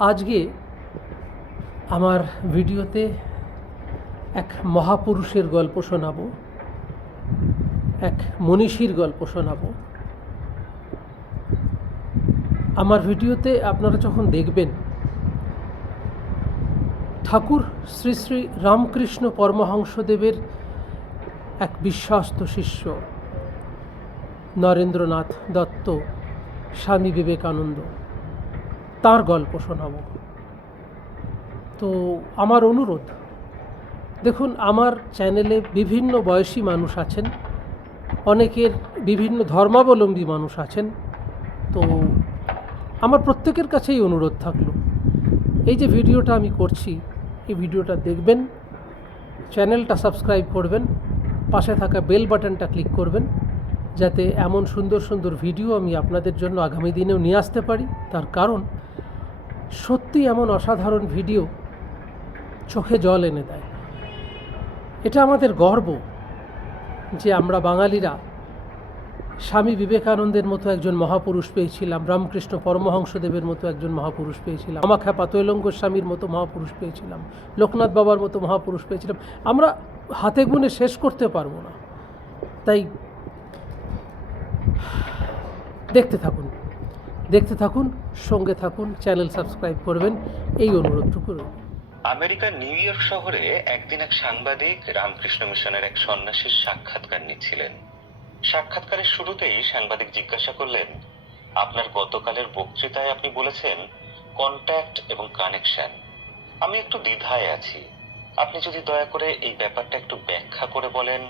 আজকে আমার ভিডিওতে এক মহাপুরুষের গল্প শোনাবো, এক মনীষীর গল্প শোনাবো। আমার ভিডিওতে আপনারা যখন দেখবেন, ঠাকুর শ্রী শ্রী রামকৃষ্ণ পরমহংসদেবের এক বিশ্বস্ত শিষ্য, নরেন্দ্রনাথ দত্ত, স্বামী বিবেকানন্দ। তার গল্প শোনাবো। তো আমার অনুরোধ, দেখুন আমার চ্যানেলে বিভিন্ন বয়সী মানুষ আছেন, অনেকের বিভিন্ন ধর্মাবলম্বী মানুষ আছেন, তো আমার প্রত্যেকের কাছেই অনুরোধ থাকল। এই যে ভিডিওটা আমি করছি, এই ভিডিওটা দেখবেন, চ্যানেলটা সাবস্ক্রাইব করবেন, পাশে থাকা বেল বাটনটা ক্লিক করবেন, যাতে এমন সুন্দর সুন্দর ভিডিও আমি আপনাদের জন্য আগামী দিনেও নিয়ে আসতে পারি। তার কারণ সত্যি এমন অসাধারণ ভিডিও চোখে জল এনে দেয়। এটা আমাদের গর্ব যে আমরা বাঙালিরা স্বামী বিবেকানন্দের মতো একজন মহাপুরুষ পেয়েছিলাম, রামকৃষ্ণ পরমহংসদেবের মতো একজন মহাপুরুষ পেয়েছিলাম আমাখ্যাপা তৈলঙ্গ স্বামীর মতো মহাপুরুষ পেয়েছিলাম, লোকনাথ বাবার মতো মহাপুরুষ পেয়েছিলাম। আমরা হাতে গুণে শেষ করতে পারব না। তাই দেখতে থাকুন। দেখতে থাকুন, সঙ্গে থাকুন, চ্যানেল সাবস্ক্রাইব করবেন, এই অনুরোধটুকু রইল। আমেরিকার নিউ ইয়র্ক শহরে একদিন এক সাংবাদিক রামকৃষ্ণ মিশনের এক সন্ন্যাসীর সাক্ষাৎকার নিচ্ছিলেন। সাক্ষাৎকারের শুরুতেই সাংবাদিক জিজ্ঞাসা করলেন, আপনার গতকালের বক্তৃতায় আপনি বলেছেন কন্ট্যাক্ট এবং কানেকশন আমি একটু দ্বিধায় আছি। আপনি যদি দয়া করে এই ব্যাপারটা একটু ব্যাখ্যা করে বলেন?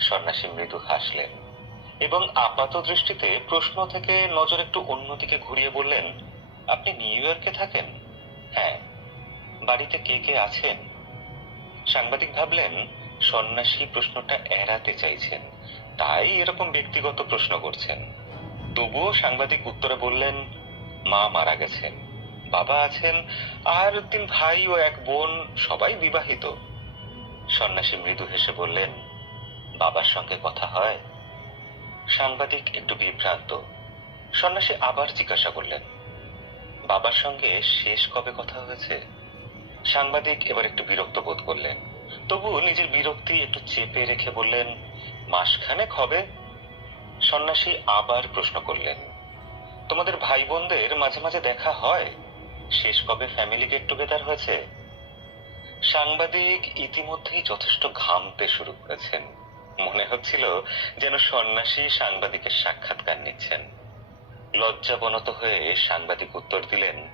সন্ন্যাসী মৃদু হাসলেন। এবং আপাত দৃষ্টিতে প্রশ্ন থেকে নজর একটু অন্যদিকে ঘুরিয়ে বললেন, আপনি নিউ ইয়র্কে থাকেন? হ্যাঁ। বাড়িতে কে কে আছেন? সাংবাদিক ভাবলেন, সন্ন্যাসী প্রশ্নটা এড়াতে চাইছেন, তাই এরকম ব্যক্তিগত প্রশ্ন করছেন। তবুও সাংবাদিক উত্তরে বললেন, মা মারা গেছেন, বাবা আছেন, আর তিন ভাই ও এক বোন, সবাই বিবাহিত। সন্ন্যাসী মৃদু হেসে বললেন, বাবার সঙ্গে কথা হয়? সাংবাদিক একটু বিভ্রান্ত। সন্ন্যাসী আবার জিজ্ঞাসা করলেন, বাবার সঙ্গে শেষ কবে কথা হয়েছে? সাংবাদিক এবার একটু বিরক্ত বোধ করলেন। তবু নিজের বিরক্তি একটু চেপে রেখে বললেন, মাসখানেক হবে? সন্ন্যাসী আবার প্রশ্ন করলেন, তোমাদের ভাই বোনদের মাঝে মাঝে দেখা হয়? শেষ কবে ফ্যামিলি গেট টুগেদার হয়েছে? সাংবাদিক ইতিমধ্যেই যথেষ্ট ঘামতে শুরু করেছেন। মনে হচ্ছিল যেন সন্ন্যাসী সাংবাদিকের সাক্ষাৎকার নিচ্ছেন। লজ্জাবনত হয়ে সাংবাদিক উত্তর দিলেন,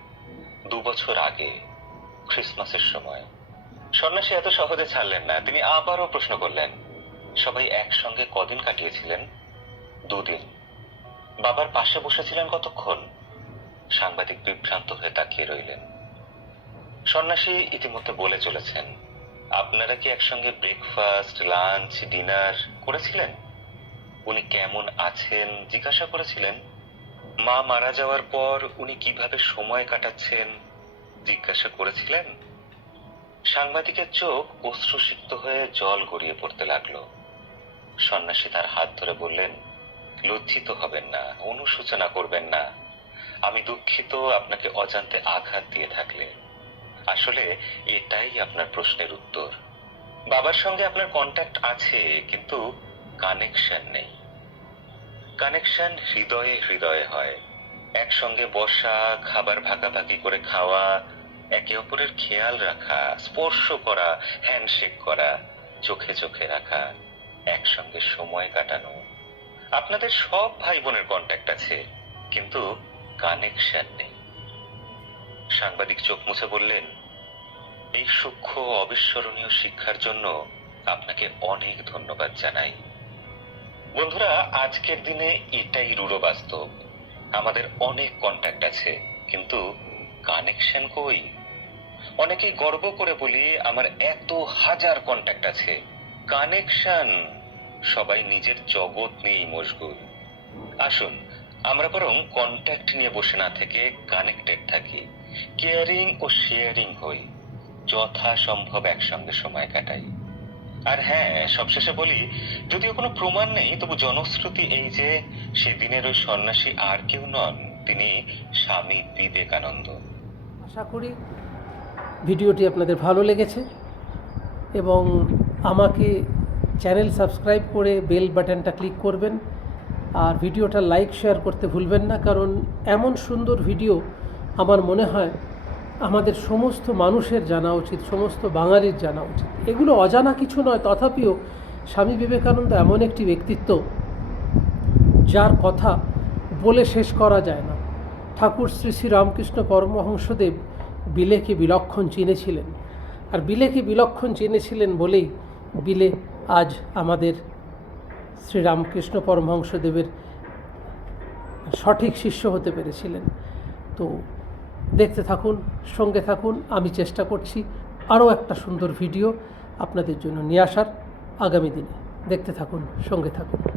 দু বছর আগে, ক্রিসমাসের সময়। সন্ন্যাসী এত সহজে ছাড়লেন না, তিনি আবারও প্রশ্ন করলেন, সবাই একসঙ্গে কদিন কাটিয়েছিলেন? দুদিন। বাবার পাশে বসেছিলেন কতক্ষণ? সাংবাদিক বিভ্রান্ত হয়ে তাকিয়ে রইলেন। সন্ন্যাসী ইতিমধ্যে বলে চলেছেন আপনারা কি একসঙ্গে ব্রেকফাস্ট লাঞ্চ ডিনার করেছিলেন? উনি কেমন আছেন? জিজ্ঞাসা করেছিলেন, মা মারা যাওয়ার পর উনি কীভাবে সময় কাটাচ্ছেন? জিজ্ঞাসা করেছিলেন, সাংবাদিকের চোখ অশ্রুসিক্ত হয়ে জল গড়িয়ে পড়তে লাগল। সন্ন্যাসী তার হাত ধরে বললেন, লজ্জিত হবেন না, অনুশোচনা করবেন না। আমি দুঃখিত, আপনাকে অজান্তে আঘাত দিয়ে থাকলে। আসলে এটাই আপনার প্রশ্নের উত্তর। বাবার সঙ্গে আপনার কন্ট্যাক্ট আছে, কিন্তু কানেকশন নেই। কানেকশন হৃদয়ে হৃদয়ে হয়। একসঙ্গে বসা, খাবার ভাগাভাগি করে খাওয়া, একে অপরের খেয়াল রাখা, স্পর্শ করা হ্যান্ডশেক করা, চোখে চোখে রাখা, একসঙ্গে সময় কাটানো। আপনাদের সব ভাই বোনের কন্ট্যাক্ট আছে, কিন্তু কানেকশন নেই। সাংবাদিক চোখ মুছে বললেন, এই সূক্ষ্ম অবিস্মরণীয় শিক্ষার জন্য আপনাকে অনেক ধন্যবাদ জানাই। বন্ধুরা, আজকের দিনে এটাই রূঢ় বাস্তব। আমাদের অনেক কন্ট্যাক্ট আছে, কিন্তু কানেকশন কই? অনেকেই গর্ব করে বলি, আমার এত হাজার কন্ট্যাক্ট আছে। কানেকশন সবাই নিজের জগৎ নিয়েই মশগুল। আসুন, আমরা বরং কন্ট্যাক্ট নিয়ে বসে না থেকে কানেক্টেড থাকি। কেয়ারিং ও শেয়ারিং হই যথাসম্ভব একসঙ্গে সময় কাটাই। আর হ্যাঁ সবশেষে বলি, যদিও কোনো প্রমাণ নেই, তবু জনশ্রুতি এই যে, সেদিনের ওই সন্ন্যাসী আর কেউ নন, তিনি স্বামী বিবেকানন্দ। আশা করি ভিডিওটি আপনাদের ভালো লেগেছে এবং আমাকে চ্যানেল সাবস্ক্রাইব করে বেল বাটনটা ক্লিক করবেন। আর ভিডিওটা লাইক, শেয়ার করতে ভুলবেন না, কারণ এমন সুন্দর ভিডিও আমার মনে হয় আমাদের সমস্ত মানুষের জানা উচিত, সমস্ত বাঙালির জানা উচিত। এগুলো অজানা কিছু নয়, তথাপিও স্বামী বিবেকানন্দ এমন একটি ব্যক্তিত্ব যার কথা বলে শেষ করা যায় না। ঠাকুর শ্রী শ্রী রামকৃষ্ণ পরমহংসদেব বিলেকে বিলক্ষণ চিনেছিলেন। আর বিলেকে বিলক্ষণ চিনেছিলেন বলেই বিলে আজ আমাদের শ্রীরামকৃষ্ণ পরমহংসদেবের সঠিক শিষ্য হতে পেরেছিলেন। তো দেখতে থাকুন, সঙ্গে থাকুন, আমি চেষ্টা করছি আরও একটা সুন্দর ভিডিও আপনাদের জন্য নিয়ে আসার আগামী দিনে। দেখতে থাকুন, সঙ্গে থাকুন।